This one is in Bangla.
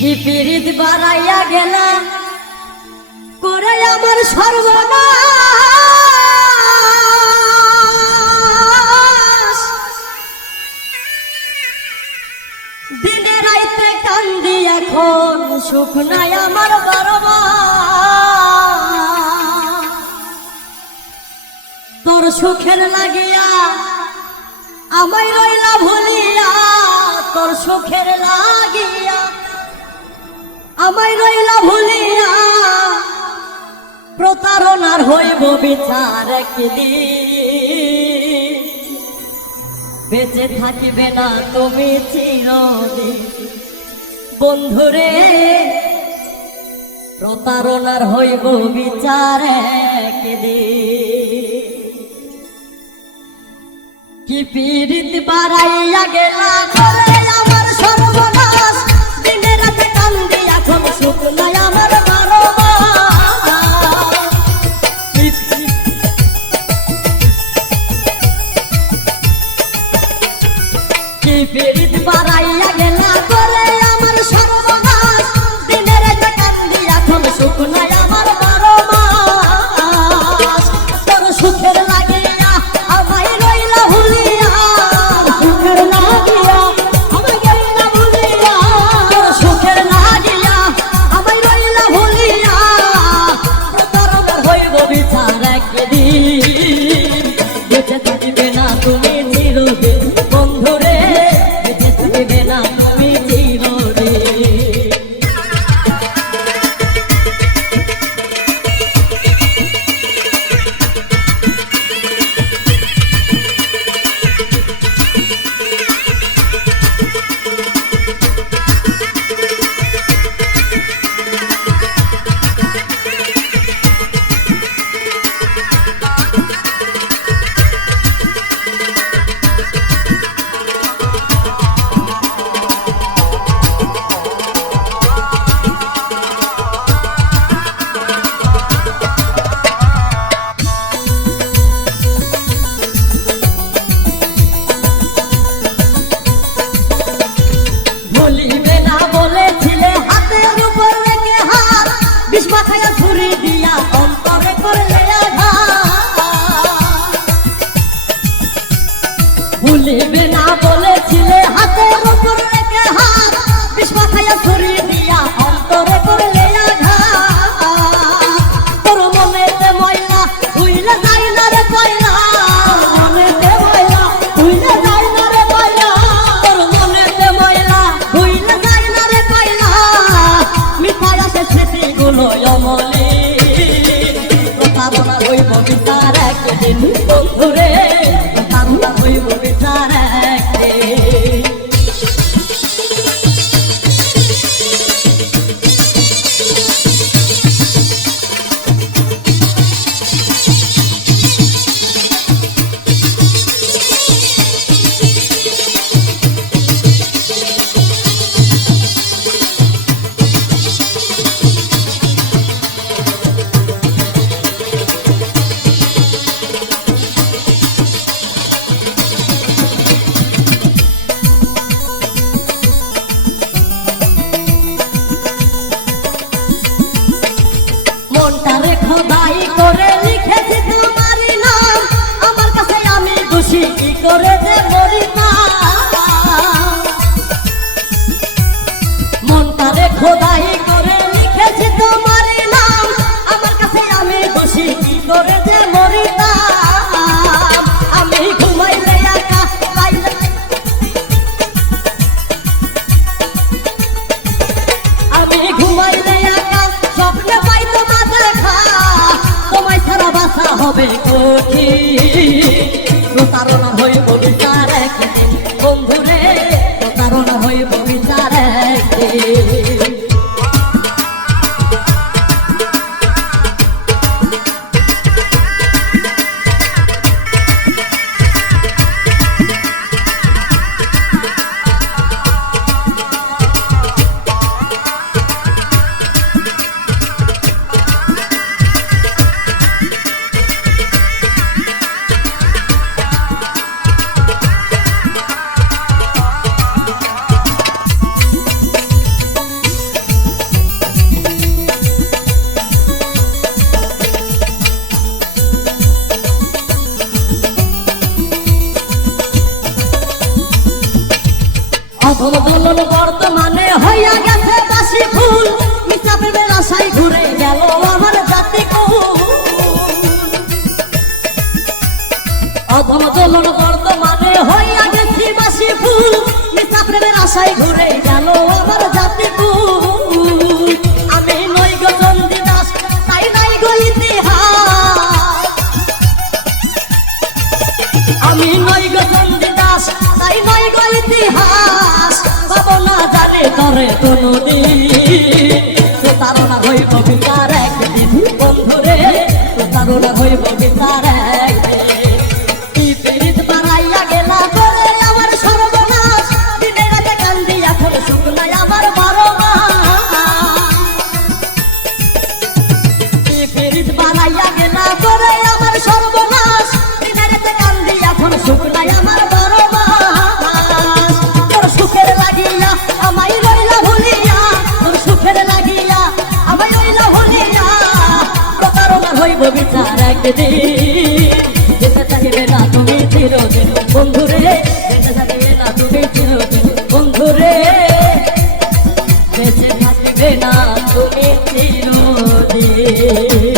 কি পীড়িত বাড়াইয়া গেলা করে আমার সর্বনাশ। দিনে রাইতে কান্দি এখন সুখ নাই আমার বারবার। তোর সুখের লাগিয়া আমায় রইলা ভুলিয়া, তোর সুখের লাগিয়া আমায় রইলা ভুলিয়া। প্রতারণার হইব বিচার একদিন, বেঁচে থাকিবে না তুমি চিরদিন। বন্ধুরে প্রতারণার হইব বিচার একদিন। কি পীড়িত বাড়াইয়া গেলা করে আমার সর্বনাশ। দিনে রাতে কান্দি এখন সুখ নাই আমার বারবার। কি পীড়িত বাড়াইয়া গেলা করে আমার সর্বনাশ। দিনে রাতে কান্দি এখন সুখ নাই আমার বারবার। তোর সুখের লাগিয়া আমায় রইলা ভুলিয়া, সুখের লাগিয়া আমায় রইলা ভুলিয়া। তোর সুখের লাগিয়া আমায় রইলা ভুলিয়া। প্রতারণার হইব বিচার একদিন, বেঁচে থাকিবে না তুমি চিরদিন। বন্ধুরে বেঁচে থাকিবে না তুমি চিরদিন। ভুলিবে না বলেছিলে হাতের উপর রেখে হাত, বিষ মাখায়া ছুরি দিয়া অন্তরে করলে আঘাত। ভুলিবে না বলেছিলে হাতের উপর রেখে হাত, বিষ মাখায়া ছুরি দিয়া অন্তরে করলে আঘাত। তোর মনেতে ময়লা ভুইলে যাই না রে পয়লা, মনেতে ময়লা ভুইলে যাই না রে পয়লা। তোর মনেতে ময়লা ভুইলে যাই না রে পয়লা। মিঠাই আসে স্মৃতিগুলো অমলিন, প্রতারণা হইব বিচার একদিন। বন্ধুরে প্রতারণা হইব বিচার একদিন। মনটারে খোদাই করে লিখেছি তোমারই নাম, আমার কাছে আমি খুশি কি করে যে মরি না। মনটারে খোদাই করে লিখেছি তোমারই নাম, আমার কাছে আমি খুশি কি করে যে মরি না। আমি ঘুমাইলে একা পাইলে, আমি ঘুমাইলে একা স্বপ্নে পাই তোমার দেখা। তোমায় ছাড়া বাসা হবে কঠিন, প্রতারণা হইব বিচার একদিন। বন্ধুরে প্রতারণা হইব বিচার একদিন। অধম দোলন বর্তমানে হইয়া গেছে বাসি ফুল মিথ্যা প্রেমের আশায় ঘুরে গেল আমার জাতি কুল অধম দোলন বর্তমানে হইয়া গেছে বাসি ফুল মিথ্যা প্রেমের আশায় ঘুরে গেল আমার জাতি কুল আমি নই গো চন্ডিদাস তাই নাই গো ইতিহাস আমি নই গো চন্ডিদাস তাই নই গো ইতিহাস পাবো না জানে তরে কোনদিন প্রতারণা হইব বিচার একদিন বন্ধুরে প্রতারণা হইব বিচার একদিন কি পীড়িত বাড়াইয়া গেলা করে আমার সর্বনাশ দিনে রাতে কান্দি এখন সুখ নাই আমার বারো মাস কি পীড়িত বাড়াইয়া গেলা করে আমার সর্বনাশ দিনে রাতে কান্দি এখন সুখ নাই আমার বারো মাস তোর সুখের লাগিয়া আমায় রইলা ভুলিয়া তোর সুখের লাগিয়া আমায় রইলা ভুলিয়া প্রতারণা হইব বিচার একদিন যেতে চাইবে না তুমি চিরদিন বন্ধুরে যেতে চাইবে না তুমি চিরদিন বন্ধুরে বেঁচে থাকবে না তুমি চিরদিন